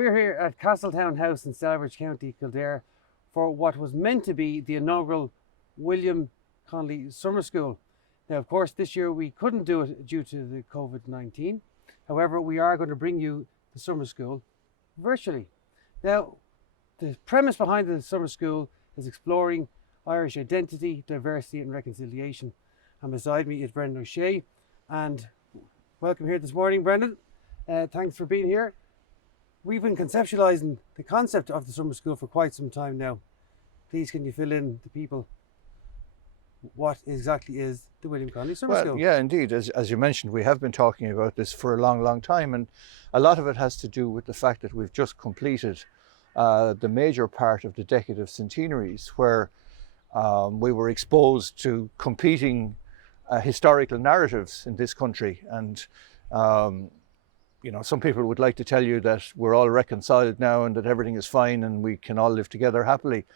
We're here at Castletown House in Celbridge, County Kildare for what was meant to be the inaugural William Conolly Summer School. Now, of course, this year we couldn't do it due to the COVID-19. However, we are going to bring you the summer school virtually. Now, the premise behind the summer school is exploring Irish identity, diversity and reconciliation. And beside me is Brendan O'Shea. And welcome here this morning, Brendan. Thanks for being here. We've been conceptualising the concept of the summer school for quite some time now. Please, can you fill in the people what exactly is the William Conolly Summer School? Yeah, indeed. As you mentioned, we have been talking about this for a long time, and a lot of it has to do with the fact that we've just completed the major part of the decade of centenaries, where we were exposed to competing historical narratives in this country. And you know, some people would like to tell you that we're all reconciled now and that everything is fine and we can all live together happily.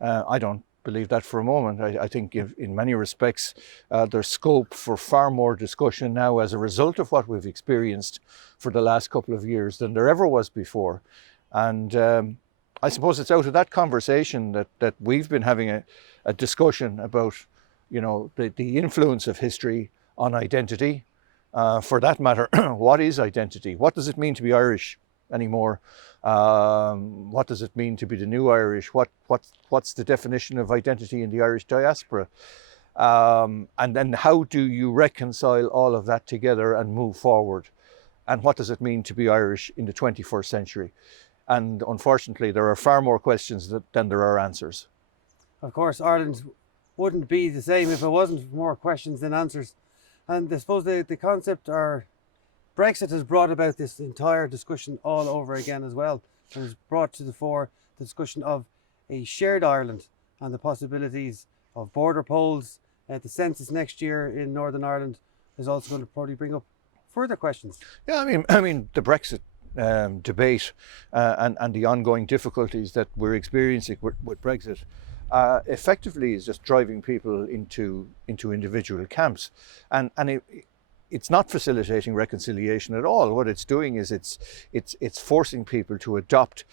I don't believe that for a moment. I think in many respects there's scope for far more discussion now as a result of what we've experienced for the last couple of years than there ever was before. And I suppose it's out of that conversation that we've been having a discussion about, you know, the influence of history on identity. For that matter, what is identity? What does it mean to be Irish anymore? What does it mean to be the new Irish? What's the definition of identity in the Irish diaspora? And then how do you reconcile all of that together and move forward? And what does it mean to be Irish in the 21st century? And unfortunately, there are far more questions than there are answers. Of course, Ireland wouldn't be the same if it wasn't more questions than answers. And I suppose the concept or Brexit has brought about this entire discussion all over again as well. And has brought to the fore the discussion of a shared Ireland and the possibilities of border polls. The census next year in Northern Ireland is also going to probably bring up further questions. Yeah, I mean the Brexit debate and the ongoing difficulties that we're experiencing with Brexit effectively is just driving people into individual camps, and it's not facilitating reconciliation at all. What it's doing is it's forcing people to adopt,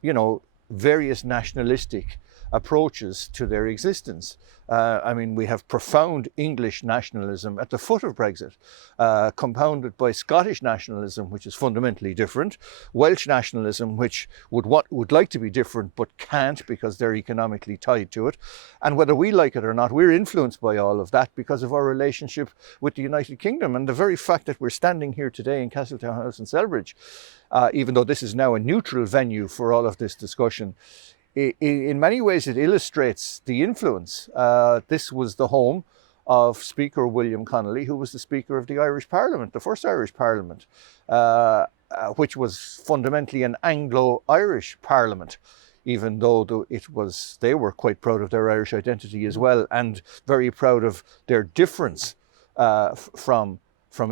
you know, various nationalistic approaches to their existence. I mean, we have profound English nationalism at the foot of Brexit, compounded by Scottish nationalism, which is fundamentally different, Welsh nationalism, which would like to be different but can't because they're economically tied to it. And whether we like it or not, we're influenced by all of that because of our relationship with the United Kingdom. And the very fact that we're standing here today in Castletown House in Celbridge, even though this is now a neutral venue for all of this discussion, in many ways, it illustrates the influence. This was the home of Speaker William Conolly, who was the Speaker of the Irish Parliament, the first Irish Parliament, which was fundamentally an Anglo-Irish Parliament, even though they were quite proud of their Irish identity as well, and very proud of their difference from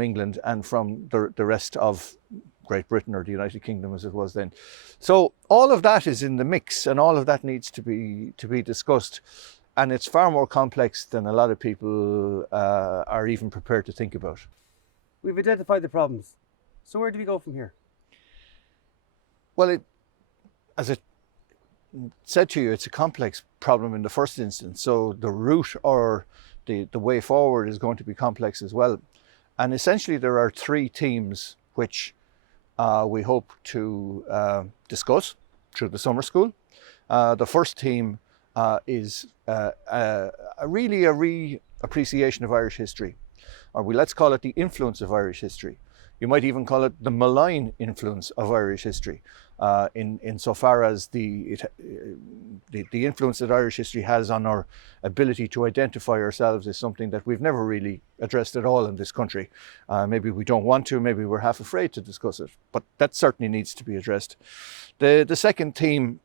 England and from the rest of Great Britain, or the United Kingdom as it was then. So all of that is in the mix, and all of that needs to be discussed, and it's far more complex than a lot of people are even prepared to think about. We've identified the problems, so where do we go from here? Well, as I said to you, it's a complex problem in the first instance, so the route or the way forward is going to be complex as well. And essentially there are three themes which we hope to discuss through the summer school. The first theme is really a re-appreciation of Irish history, or let's call it the influence of Irish history. You might even call it the malign influence of Irish history, insofar as the influence that Irish history has on our ability to identify ourselves is something that we've never really addressed at all in this country. Maybe we don't want to, maybe we're half afraid to discuss it, but that certainly needs to be addressed. The second theme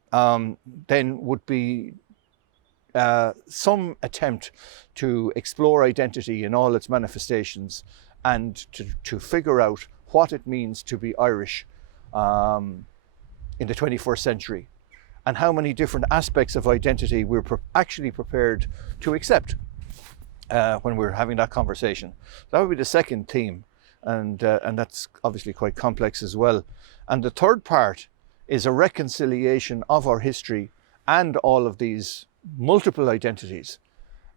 then would be some attempt to explore identity in all its manifestations and to figure out what it means to be Irish in the 21st century, and how many different aspects of identity we're actually prepared to accept when we're having that conversation. That would be the second theme, and that's obviously quite complex as well. And the third part is a reconciliation of our history and all of these multiple identities,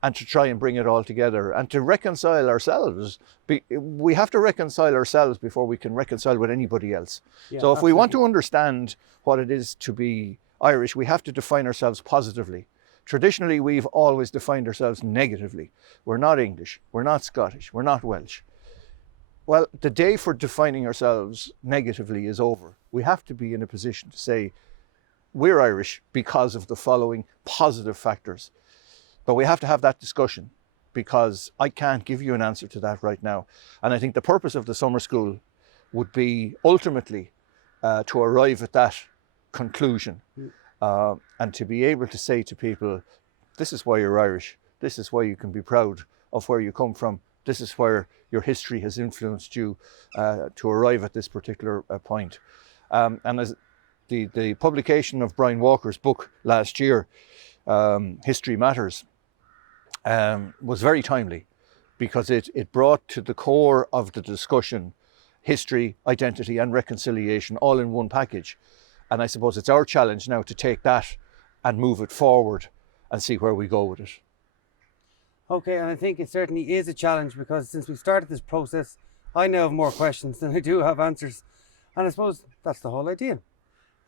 and to try and bring it all together and to reconcile ourselves. We have to reconcile ourselves before we can reconcile with anybody else. Yeah, so if absolutely. we want to understand what it is to be Irish, we have to define ourselves positively. Traditionally, we've always defined ourselves negatively. We're not English, we're not Scottish, we're not Welsh. Well, the day for defining ourselves negatively is over. We have to be in a position to say, we're Irish because of the following positive factors. But we have to have that discussion, because I can't give you an answer to that right now. And I think the purpose of the summer school would be ultimately to arrive at that conclusion, and to be able to say to people, this is why you're Irish, this is why you can be proud of where you come from, this is where your history has influenced you to arrive at this particular point. And as the publication of Brian Walker's book last year, History Matters, was very timely, because it brought to the core of the discussion history, identity and reconciliation all in one package. And I suppose it's our challenge now to take that and move it forward and see where we go with it. Okay, and I think it certainly is a challenge, because since we started this process, I now have more questions than I do have answers. And I suppose that's the whole idea.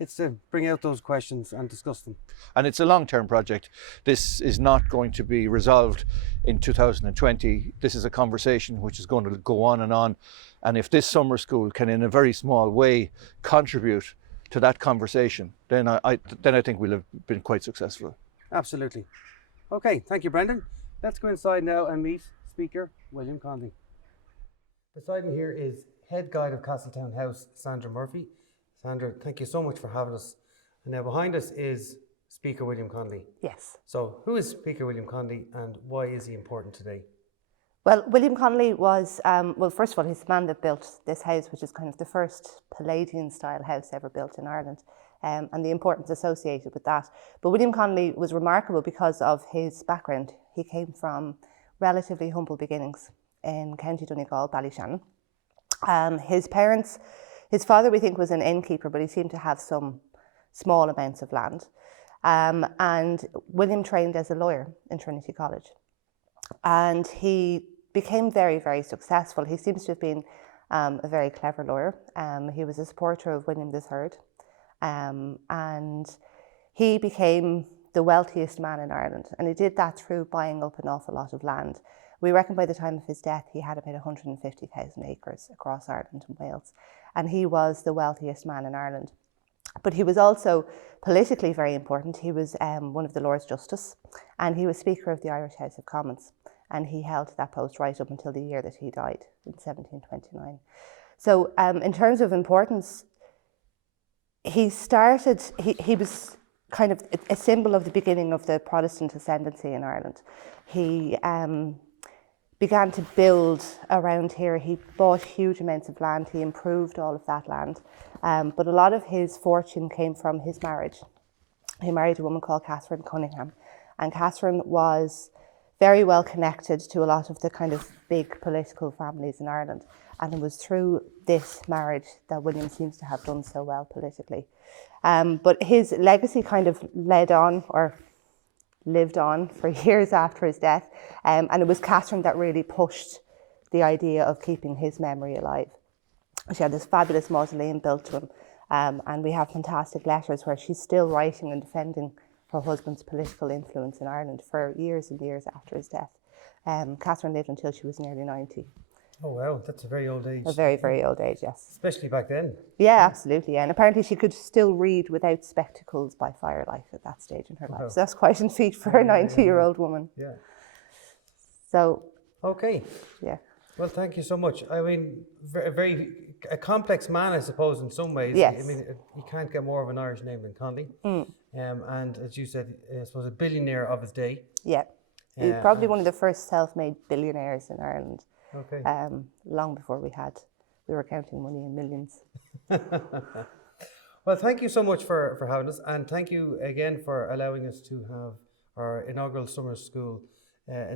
It's to bring out those questions and discuss them. And it's a long-term project. This is not going to be resolved in 2020. This is a conversation which is going to go on. And if this summer school can, in a very small way, contribute to that conversation, then I think we'll have been quite successful. Absolutely. Okay, thank you, Brendan. Let's go inside now and meet Speaker William Conolly. Beside me here is Head Guide of Castletown House, Sandra Murphy. Sandra, thank you so much for having us. And now behind us is Speaker William Conolly. Yes. So who is Speaker William Conolly, and why is he important today? Well, William Conolly was, well, first of all, he's the man that built this house, which is kind of the first Palladian-style house ever built in Ireland, and the importance associated with that. But William Conolly was remarkable because of his background. He came from relatively humble beginnings in County Donegal, Ballyshannon. His parents, his father, we think, was an innkeeper, but he seemed to have some small amounts of land. And William trained as a lawyer in Trinity College. And he became very, very successful. He seems to have been a very clever lawyer. He was a supporter of William III. And he became the wealthiest man in Ireland. And he did that through buying up an awful lot of land. We reckon by the time of his death, he had about 150,000 acres across Ireland and Wales. And he was the wealthiest man in Ireland. But he was also politically very important. He was one of the Lords Justice, and he was Speaker of the Irish House of Commons. And he held that post right up until the year that he died, in 1729. So in terms of importance, he was kind of a symbol of the beginning of the Protestant ascendancy in Ireland. He began to build around here. He bought huge amounts of land. He improved all of that land. But a lot of his fortune came from his marriage. He married a woman called Catherine Cunningham. And Catherine was very well connected to a lot of the kind of big political families in Ireland. And it was through this marriage that William seems to have done so well politically. But his legacy kind of lived on for years after his death. And it was Catherine that really pushed the idea of keeping his memory alive. She had this fabulous mausoleum built to him. And we have fantastic letters where she's still writing and defending her husband's political influence in Ireland for years and years after his death. Catherine lived until she was nearly 90. Oh wow, that's a very old age. A very, very old age, yes. Especially back then. Yeah, absolutely. Yeah. And apparently she could still read without spectacles by firelight at that stage in her life. So that's quite a feat for a 90-year-old woman. Yeah. So. Okay. Yeah. Well, thank you so much. I mean, a complex man, I suppose, in some ways. Yes. I mean, you can't get more of an Irish name than Conolly. And as you said, I suppose a billionaire of his day. Yeah. He's probably one of the first self-made billionaires in Ireland. Okay. Long before we were counting money in millions. Well, thank you so much for having us, and thank you again for allowing us to have our inaugural summer school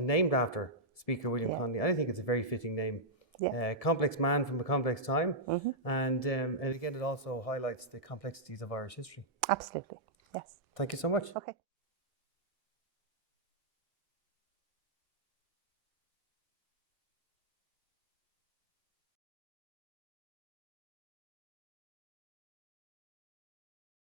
named after Speaker William Conolly. I think it's a very fitting name Yeah. Complex man from a complex time. And again, it also highlights the complexities of Irish history. Absolutely. Yes. Thank you so much. Okay.